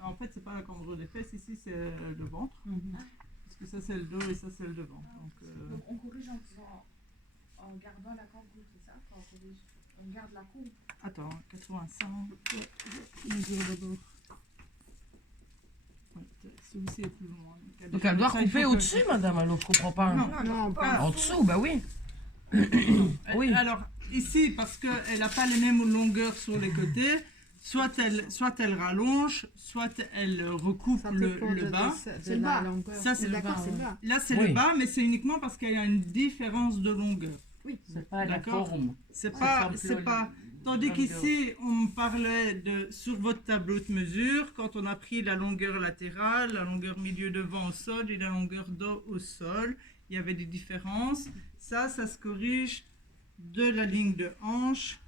En fait, c'est pas la cambrure des fesses, ici c'est le ventre. Parce que ça c'est le dos et ça c'est le devant. Donc on corrige en gardant la cambrure, c'est ça? On garde la courbe. Attends, 85. Mesure d'abord. Celui-ci est plus loin. Donc elle doit couper au-dessus, madame, alors je comprends pas. Non, pas en dessous, bah oui. Oui. Alors, ici, parce qu'elle n'a pas les mêmes longueurs sur les côtés, soit elle rallonge, soit elle recoupe le bas. C'est le bas. Ça, c'est le bas. Là, c'est le bas, mais c'est uniquement parce qu'il y a une différence de longueur. Oui, c'est pas la d'accord. forme. C'est pas. Tandis qu'ici, on parlait sur votre tableau de mesure, quand on a pris la longueur latérale, la longueur milieu devant au sol et la longueur dos au sol, il y avait des différences. Ça se corrige de la ligne de hanche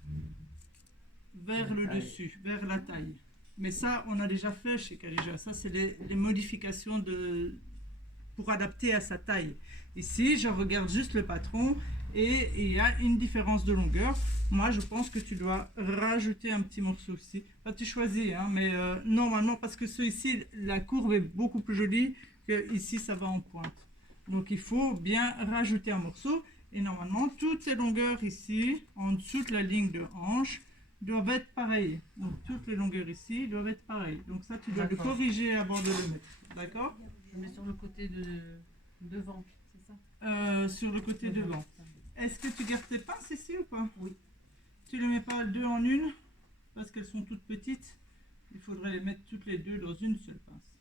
vers le dessus, vers la taille. Mais ça, on a déjà fait chez Kalija. Ça, c'est les modifications pour adapter à sa taille. Ici, je regarde juste le patron et il y a une différence de longueur. Moi, je pense que tu dois rajouter un petit morceau aussi. Enfin, tu choisis, hein, mais normalement, parce que celui-ci, la courbe est beaucoup plus jolie que ici, ça va en pointe. Donc, il faut bien rajouter un morceau. Et normalement, toutes ces longueurs ici, en dessous de la ligne de hanche, doivent être pareilles. Donc, toutes les longueurs ici doivent être pareilles. Donc, ça, tu dois le corriger avant de le mettre. D'accord? Je mets sur le côté devant, c'est ça? Sur le côté devant. Est-ce que tu gardes tes pinces ici ou pas? Oui. Tu les mets pas deux en une parce qu'elles sont toutes petites. Il faudrait les mettre toutes les deux dans une seule pince.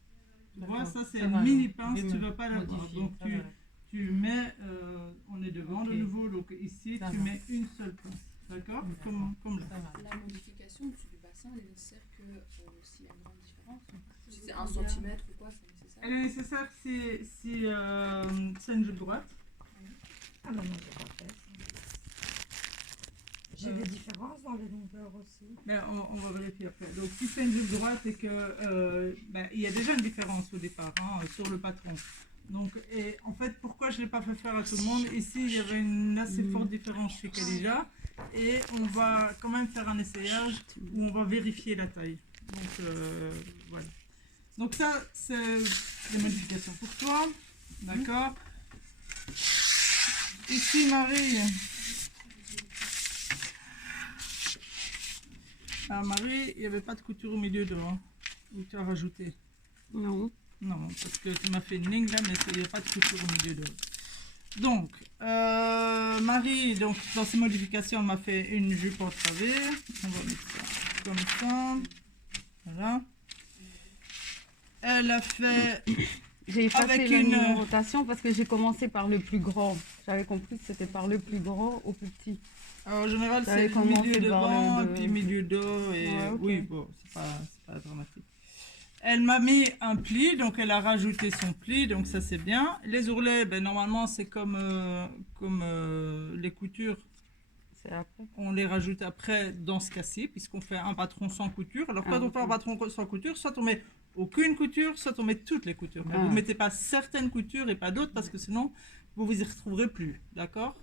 Tu vois, ça c'est une mini pince, tu ne vas pas l'avoir. Donc tu mets, on est devant de nouveau, donc ici tu mets une seule pince. D'accord? Comme là. La modification du bassin, elle est nécessaire que s'il y a une grande différence. Si c'est 1 cm ou quoi, c'est nécessaire. Elle est nécessaire si c'est une jupe droite. Ah non, j'ai pas fait. J'ai des différences dans les longueurs aussi. Ben, on va vérifier après. Donc si c'est une jupe droite et que il y a déjà une différence au départ sur le patron. Donc, et en fait, pourquoi je ne l'ai pas fait faire à tout le monde? Ici, il y avait une assez forte différence chez Kalija. Et on va quand même faire un essayage où on va vérifier la taille. Donc, voilà. Donc ça, c'est les modifications pour toi. D'accord. Ici, Marie. Ah, Marie, il n'y avait pas de couture au milieu devant. Où tu as rajouté? Non. Non, parce que tu m'as fait une ligne là, mais il n'y a pas de couture au milieu devant. Donc, Marie, donc, dans ses modifications, elle m'a fait une jupe en travers. On va mettre ça comme ça. Voilà. Elle a fait... J'ai effacé avec la une numérotation parce que j'ai commencé par le plus grand. J'avais compris que c'était par le plus grand au plus petit. Alors, en général, J'avais c'est le milieu commencé par devant, le- et puis milieu dos, et Ouais, ok. oui, bon, c'est pas dramatique. Elle m'a mis un pli, donc elle a rajouté son pli, donc ça c'est bien. Les ourlets, ben, normalement c'est comme les coutures, C'est après. on les rajoute après dans ce cas-ci, puisqu'on fait un patron sans couture. Alors quand Ah, on fait un ok. patron sans couture, soit on met aucune couture, soit on met toutes les coutures. Mais vous ne mettez pas certaines coutures et pas d'autres, parce que sinon vous vous y retrouverez plus, d'accord?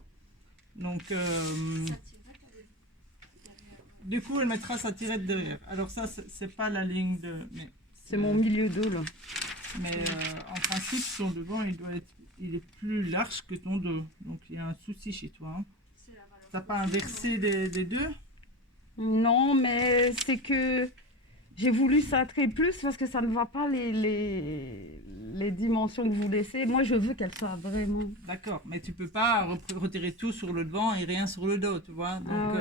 Donc... du coup, elle mettra sa tirette derrière. Alors ça, c'est pas la ligne de... C'est mon milieu dos là. Mais en principe, ton devant, il est plus large que ton dos. Donc il y a un souci chez toi. Hein. T'as pas inversé les deux? Non, mais c'est que j'ai voulu centrer plus parce que ça ne va pas les dimensions que vous laissez. Moi, je veux qu'elle soit vraiment... D'accord, mais tu peux pas retirer tout sur le devant et rien sur le dos, tu vois. Donc,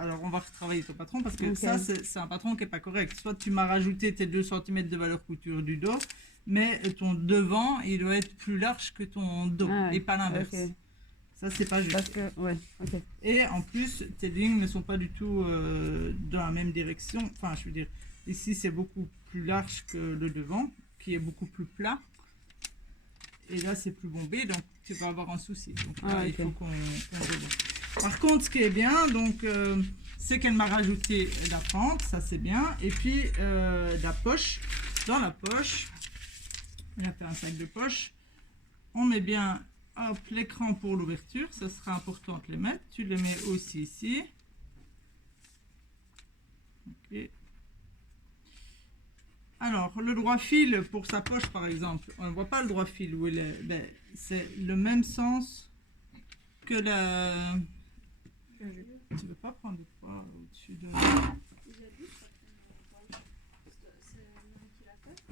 alors on va retravailler ton patron parce que ça, c'est un patron qui est pas correct. Soit tu m'as rajouté tes 2 cm de valeur couture du dos, mais ton devant, il doit être plus large que ton dos et pas l'inverse. Ok. Ça, c'est pas juste. Parce que, ouais, ok. Et en plus, tes lignes ne sont pas du tout dans la même direction. Enfin, je veux dire, ici, c'est beaucoup plus large que le devant, qui est beaucoup plus plat. Et là, c'est plus bombé, donc tu vas avoir un souci. Donc là, il faut qu'on revoie. Par contre, ce qui est bien, donc, c'est qu'elle m'a rajouté la pente, ça c'est bien. Et puis, la poche. Dans la poche, elle a fait un sac de poche. On met bien... Hop, l'écran pour l'ouverture, ça sera important de les mettre. Tu les mets aussi ici. Ok. Alors, le droit fil pour sa poche, par exemple, on ne voit pas le droit fil où il est. Ben, c'est le même sens que la. Tu veux pas prendre le poids au-dessus de.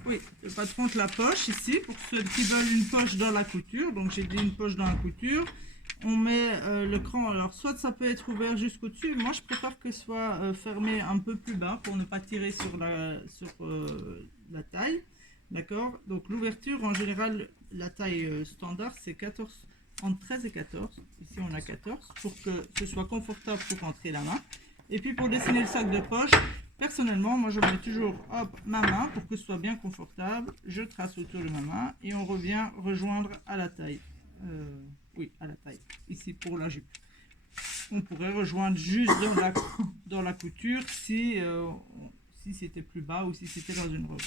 Oui, le patron de la poche ici, pour ceux qui veulent une poche dans la couture. Donc, j'ai dit une poche dans la couture. On met le cran, alors soit ça peut être ouvert jusqu'au-dessus, moi je préfère que ce soit fermé un peu plus bas pour ne pas tirer sur la taille, d'accord? Donc l'ouverture, en général, la taille standard, c'est 14, entre 13 et 14, ici on a 14, pour que ce soit confortable pour rentrer la main. Et puis pour dessiner le sac de poche, personnellement, moi je mets toujours hop, ma main pour que ce soit bien confortable, je trace autour de ma main et on revient rejoindre à la taille. Oui, à la taille, ici pour la jupe. On pourrait rejoindre juste dans la couture si c'était plus bas ou si c'était dans une robe.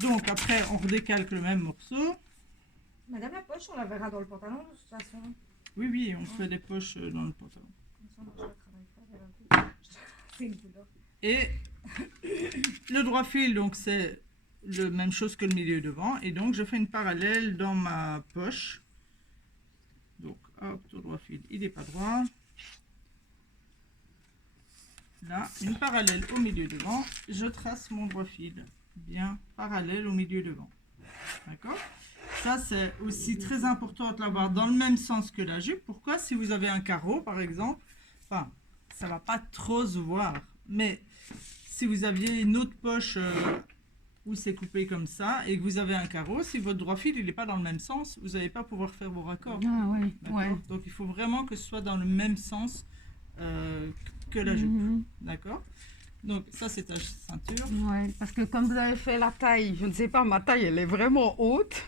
Donc après, on redécalque le même morceau. Madame, la poche, on la verra dans le pantalon de toute façon. Oui, oui, on fait des poches dans le pantalon. Comme ça, moi, je la travaille pas vers un coup. C'est une douleur. Et le droit fil, donc c'est la même chose que le milieu devant. Et donc, je fais une parallèle dans ma poche. Donc, hop, le droit fil, il n'est pas droit. Là, une parallèle au milieu devant. Je trace mon droit fil bien parallèle au milieu devant. D'accord? Ça, c'est aussi très important de l'avoir dans le même sens que la jupe. Pourquoi? Si vous avez un carreau, par exemple, enfin, ça va pas trop se voir. Mais si vous aviez une autre poche où c'est coupé comme ça et que vous avez un carreau, si votre droit fil il n'est pas dans le même sens, vous n'allez pas pouvoir faire vos raccords. Ah oui, D'accord? ouais. Donc il faut vraiment que ce soit dans le même sens que la jupe. Mhm. D'accord? Donc ça c'est ta ceinture. Ouais, parce que comme vous avez fait la taille, je ne sais pas, ma taille elle est vraiment haute.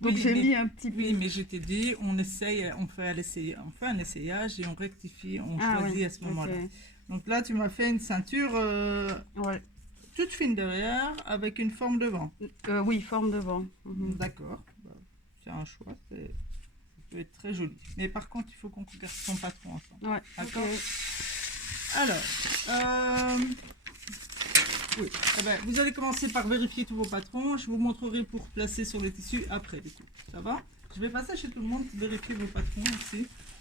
Donc Oui, j'ai mais- mis un petit peu. Oui, mais je t'ai dit, on essaye, on fait un essayage et on rectifie, on choisit ouais, à ce moment-là. ok. Donc là, tu m'as fait une ceinture Ouais. toute fine derrière avec une forme devant. Oui, forme devant. Mhm. D'accord. Bah, c'est un choix. Ça peut être très joli. Mais par contre, il faut qu'on regarde son patron ensemble. Ouais, D'accord. ok. Alors, oui. Eh ben, vous allez commencer par vérifier tous vos patrons. Je vous montrerai pour placer sur les tissus après. Du coup. Ça va? Je vais passer chez tout le monde pour vérifier vos patrons ici.